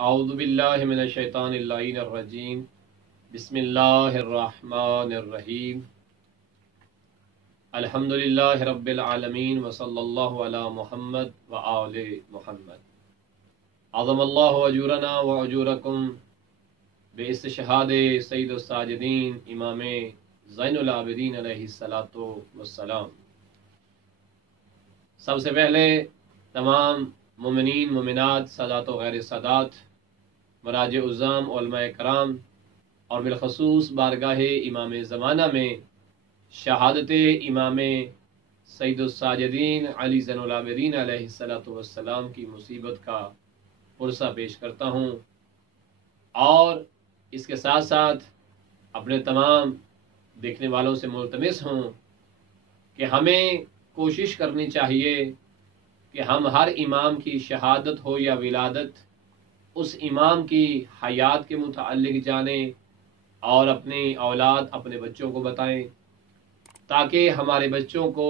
اعوذ باللہ من الشیطان اللعین الرجیم بسم اللہ الرحمن الرحیم الحمدللہ رب العالمین وصلی اللہ علی محمد وآل محمد عظم اللہ اجورنا واجورکم باستشہاد سید الساجدین امام زین العابدین علیہ السلام۔ سب سے پہلے تمام مومنین مومنات سادات و غیر سادات مراجع عظام علماء کرام اور بالخصوص بارگاہ امام زمانہ میں شہادت امام سید الساجدین علی زین العابدین علیہ السلام کی مصیبت کا پرسہ پیش کرتا ہوں، اور اس کے ساتھ ساتھ اپنے تمام دیکھنے والوں سے ملتمس ہوں کہ ہمیں کوشش کرنی چاہیے کہ ہم ہر امام کی شہادت ہو یا ولادت اس امام کی حیات کے متعلق جانیں اور اپنی اولاد اپنے بچوں کو بتائیں، تاکہ ہمارے بچوں کو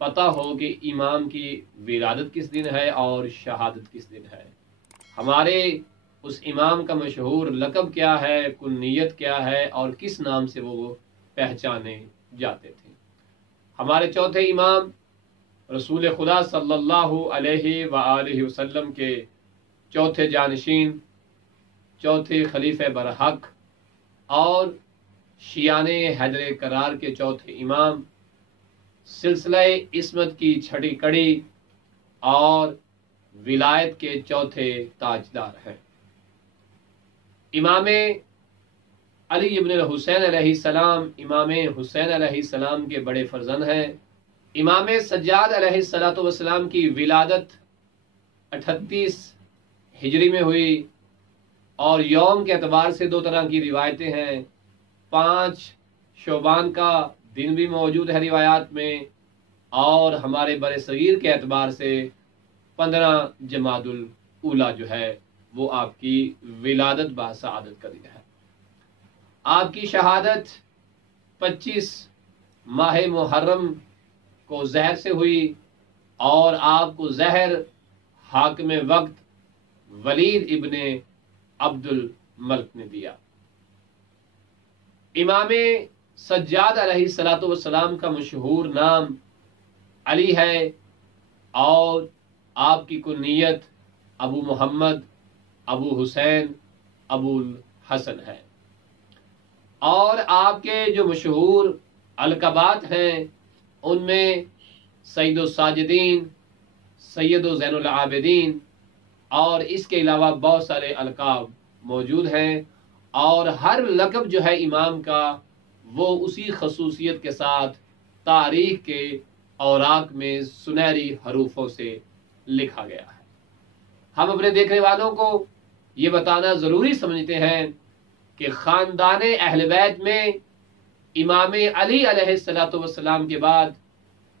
پتہ ہو کہ امام کی ولادت کس دن ہے اور شہادت کس دن ہے، ہمارے اس امام کا مشہور لقب کیا ہے، کنیت کیا ہے اور کس نام سے وہ پہچانے جاتے تھے۔ ہمارے چوتھے امام رسول خدا صلی اللہ علیہ وآلہ وسلم کے چوتھے جانشین، چوتھے خلیفہ برحق اور شیعان حیدر کرار کے چوتھے امام، سلسلہ عصمت کی چھٹی کڑی اور ولایت کے چوتھے تاجدار ہیں۔ امام علی ابن الحسین علیہ السلام امام حسین علیہ السلام کے بڑے فرزند ہیں۔ امام سجاد علیہ السلام کی ولادت 38 ہجری میں ہوئی، اور یوم کے اعتبار سے دو طرح کی روایتیں ہیں، 5 شعبان کا دن بھی موجود ہے روایات میں، اور ہمارے بر صغیر کے اعتبار سے 15 جمادی الاولیٰ جو ہے وہ آپ کی ولادت باسعادت کا دن ہے۔ آپ کی شہادت 25 ماہ محرم کو زہر سے ہوئی، اور آپ کو زہر حاکم وقت ولید ابن عبد الملک نے دیا۔ امام سجاد علیہ السلام کا مشہور نام علی ہے، اور آپ کی کنیت ابو محمد، ابو حسین، ابو الحسن ہے، اور آپ کے جو مشہور القابات ہیں ان میں سید الساجدین، سید زین العابدین، اور اس کے علاوہ بہت سارے القاب موجود ہیں، اور ہر لقب جو ہے امام کا وہ اسی خصوصیت کے ساتھ تاریخ کے اوراق میں سنہری حروفوں سے لکھا گیا ہے۔ ہم اپنے دیکھنے والوں کو یہ بتانا ضروری سمجھتے ہیں کہ خاندان اہل بیت میں امام علی علیہ السلام کے بعد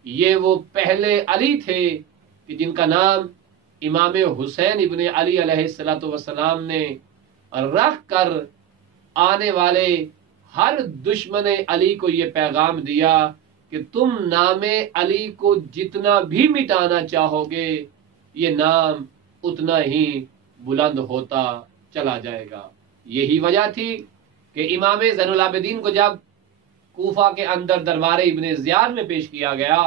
یہ وہ پہلے علی تھے کہ جن کا نام امام حسین ابن علی علیہ السلام نے رکھ کر آنے والے ہر دشمن علی کو یہ پیغام دیا کہ تم نام علی کو جتنا بھی مٹانا چاہو گے یہ نام اتنا ہی بلند ہوتا چلا جائے گا۔ یہی وجہ تھی کہ امام زین العابدین کو جب کوفہ کے اندر دربار ابن زیاد میں پیش کیا گیا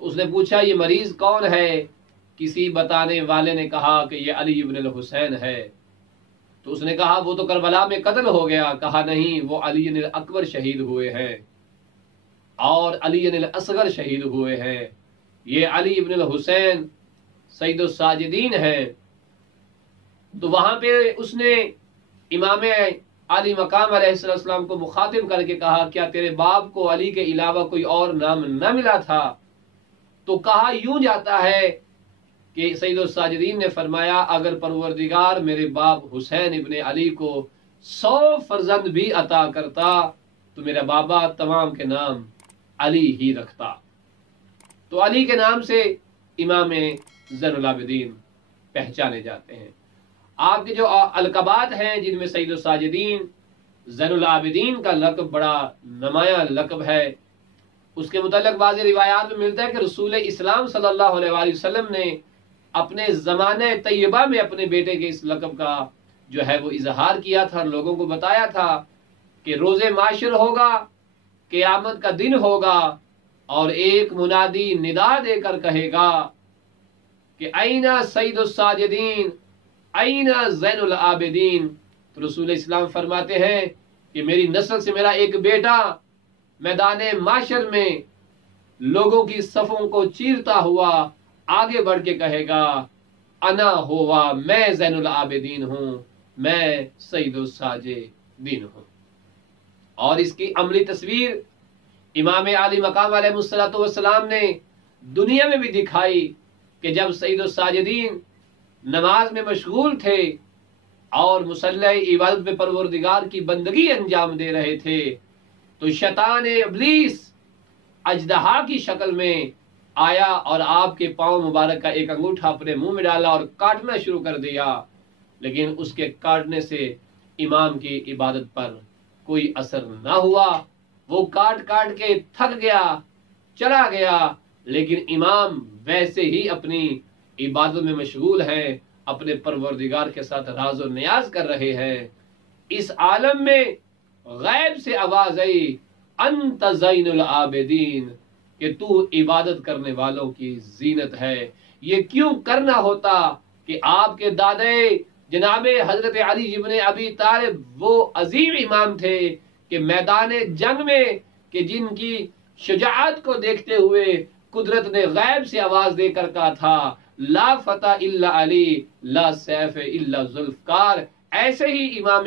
تو اس نے پوچھا یہ مریض کون ہے؟ کسی بتانے والے نے کہا کہ یہ علی ابن الحسین ہے، تو اس نے کہا وہ تو کربلا میں قتل ہو گیا، کہا نہیں، وہ علی الاکبر شہید ہوئے ہیں اور علی الاصغر شہید ہوئے ہیں، یہ علی ابن الحسین سید الساجدین ہیں۔ تو وہاں پہ اس نے امام علی مقام علیہ السلام کو مخاطب کر کے کہا کیا تیرے باپ کو علی کے علاوہ کوئی اور نام نہ ملا تھا؟ تو کہا یوں جاتا ہے کہ سید الساجدین نے فرمایا اگر پروردگار میرے باپ حسین ابن علی کو 100 فرزند بھی عطا کرتا تو میرا بابا تمام کے نام علی ہی رکھتا۔ تو علی کے نام سے امام زین العابدین پہچانے جاتے ہیں۔ آپ کے جو القابات ہیں جن میں سید الساجدین، زین العابدین کا لقب بڑا نمایاں لقب ہے، اس کے متعلق بعض روایات میں ملتا ہے کہ رسول اسلام صلی اللہ علیہ وآلہ وسلم نے اپنے زمانے طیبہ میں اپنے بیٹے کے اس لقب کا جو ہے وہ اظہار کیا تھا اور لوگوں کو بتایا تھا کہ روز معاشر ہوگا، قیامت کا دن ہوگا، اور ایک منادی ندا دے کر کہے گا کہ این سید الساجدین، این زین العابدین۔ تو رسول اسلام فرماتے ہیں کہ میری نسل سے میرا ایک بیٹا میدان معاشر میں لوگوں کی صفوں کو چیرتا ہوا آگے بڑھ کے کہے گا انا ہوا، میں زین العابدین ہوں، میں سید الساجدین ہوں۔ اور اس کی عملی تصویر امام عالی مقام علیہ الصلوۃ والسلام نے دنیا میں بھی دکھائی کہ جب سید الساجدین نماز میں مشغول تھے اور مصلی عبادت میں پروردگار کی بندگی انجام دے رہے تھے تو شیطان ابلیس اژدہا کی شکل میں آیا اور آپ کے پاؤں مبارک کا ایک انگوٹھا اپنے منہ میں ڈالا اور کاٹنا شروع کر دیا، لیکن اس کے کاٹنے سے امام کی عبادت پر کوئی اثر نہ ہوا۔ وہ کاٹ کاٹ کے تھک گیا، چلا گیا، لیکن امام ویسے ہی اپنی عبادت میں مشغول ہیں، اپنے پروردگار کے ساتھ راز و نیاز کر رہے ہیں۔ اس عالم میں غیب سے آواز آئی انت زین العابدین، کہ تو عبادت کرنے والوں کی زینت ہے۔ یہ کیوں کرنا ہوتا کہ آپ کے دادے جناب حضرت علی ابن ابی طالب وہ عظیم امام تھے کہ میدان جنگ میں کہ جن کی شجاعت کو دیکھتے ہوئے قدرت نے غیب سے آواز دے کر کہا تھا لا فتح الا علی لا سیف الا ذوالفقار۔ ایسے ہی امام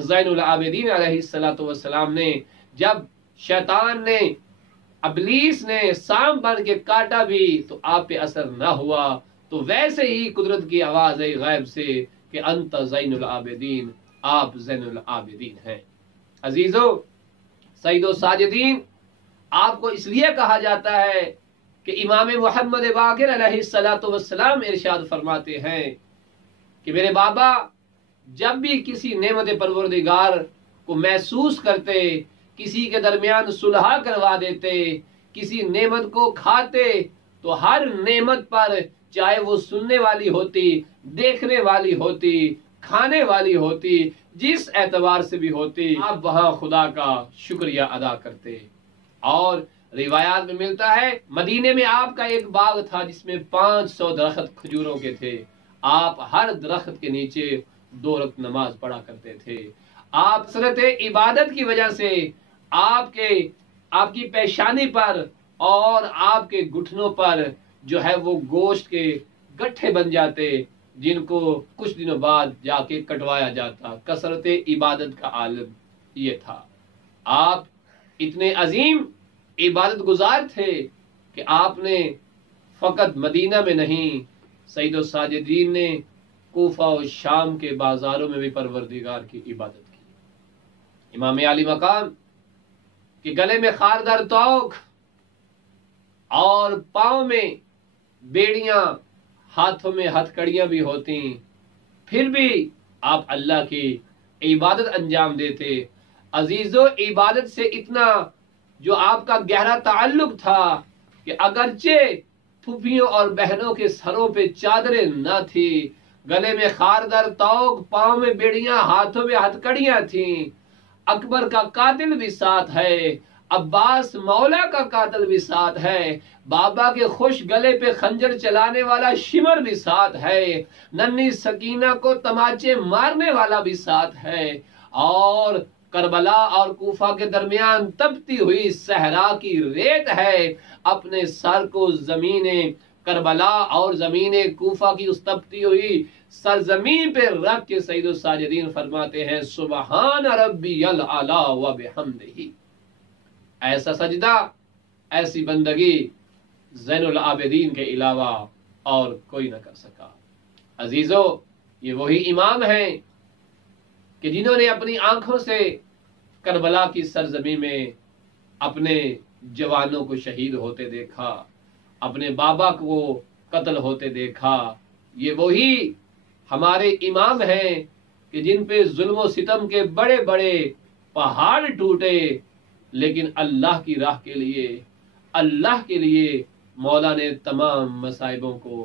زین العابدین علیہ الصلوۃ والسلام نے جب شیطان نے ابلیس نے سام بن کے کاٹا بھی تو آپ پہ اثر نہ ہوا، تو ویسے ہی قدرت کی آواز آئی غیب سے کہ انت زین العابدین، آپ زین العابدین ہیں۔ عزیزو، سید الساجدین آپ کو اس لیے کہا جاتا ہے کہ امام محمد باقر علیہ الصلوۃ والسلام ارشاد فرماتے ہیں کہ میرے بابا جب بھی کسی نعمت پروردگار کو محسوس کرتے، کسی کے درمیان صلح کروا دیتے، کسی نعمت کو کھاتے، تو ہر نعمت پر چاہے وہ سننے والی ہوتی، دیکھنے والی ہوتی، کھانے والی ہوتی، جس اعتبار سے بھی ہوتی، آپ وہاں خدا کا شکریہ ادا کرتے۔ اور روایات میں ملتا ہے مدینے میں آپ کا ایک باغ تھا جس میں 500 درخت کھجوروں کے تھے، آپ ہر درخت کے نیچے 2 رکعت نماز پڑھا کرتے تھے۔ آپ کثرت عبادت کی وجہ سے آپ کی پیشانی پر اور آپ کے گھٹنوں پر جو ہے وہ گوشت کے گٹھے بن جاتے، جن کو کچھ دنوں بعد جا کے کٹوایا جاتا۔ کثرت عبادت کا عالم یہ تھا۔ آپ اتنے عظیم عبادت گزار تھے کہ آپ نے فقط مدینہ میں نہیں، سید الساجدین نے کوفہ و شام کے بازاروں میں بھی پروردگار کی عبادت کی۔ امام علی مقام کہ گلے میں خاردار توق اور پاؤں میں بیڑیاں، ہاتھوں میں ہتھ کڑیاں بھی ہوتی، پھر بھی آپ اللہ کی عبادت انجام دیتے۔ عزیزو، عبادت سے اتنا جو آپ کا گہرا تعلق تھا کہ اگرچہ پھوپھیوں اور بہنوں کے سروں پہ چادریں نہ تھی، گلے میں خاردار توق، پاؤں میں بیڑیاں، ہاتھوں میں ہتھ کڑیاں تھیں، اکبر کا قاتل بھی ساتھ ہے، عباس مولا کا قاتل بھی ساتھ ہے، بابا کے خوش گلے پہ خنجر چلانے والا شمر بھی ساتھ ہے، ننھی سکینہ کو تماچے مارنے والا بھی ساتھ ہے، اور کربلا اور کوفہ کے درمیان تپتی ہوئی صحرا کی ریت ہے، اپنے سر کو زمین کربلا اور زمین کوفہ کی اس تپتی ہوئی سرزمین پہ رکھ کے سید الساجدین فرماتے ہیں سبحان ربی العلی و بحمدہ۔ ایسا سجدہ، ایسی بندگی زین العابدین کے علاوہ اور کوئی نہ کر سکا۔ عزیزو، یہ وہی امام ہیں کہ جنہوں نے اپنی آنکھوں سے کربلا کی سرزمین میں اپنے جوانوں کو شہید ہوتے دیکھا، اپنے بابا کو قتل ہوتے دیکھا۔ یہ وہی ہمارے امام ہیں کہ جن پہ ظلم و ستم کے بڑے بڑے پہاڑ ٹوٹے، لیکن اللہ کی راہ کے لیے، اللہ کے لیے مولا نے تمام مصائبوں کو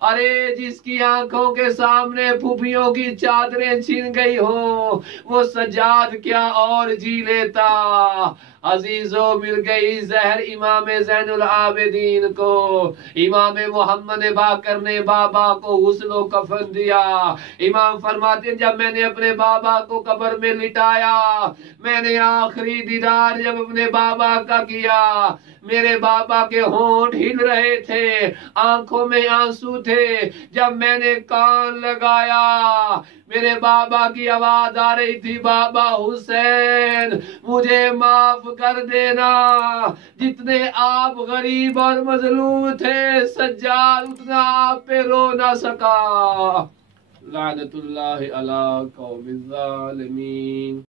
ارے جس کی آنکھوں کے سامنے پھوپھیوں کی چادریں چھن گئی ہو وہ سجاد کیا اور جی لیتا۔ عزیزو مل گئی زہر امام زین العابدین کو، امام محمد باقر نے بابا کو غسل و کفن دیا۔ امام فرماتے ہیں جب میں نے اپنے بابا کو قبر میں لٹایا، میں نے آخری دیدار جب اپنے بابا کا کیا، میرے بابا کے ہونٹ ہل رہے تھے، آنکھوں میں آنسو تھے۔ جب میں نے کان لگایا میرے بابا کی آواز آ رہی تھی، بابا حسین مجھے معاف کر دینا، جتنے آپ غریب اور مظلوم تھے سجاد اتنا آپ پہ رو نہ سکا۔ لعنت اللہ علی قوم الظالمین۔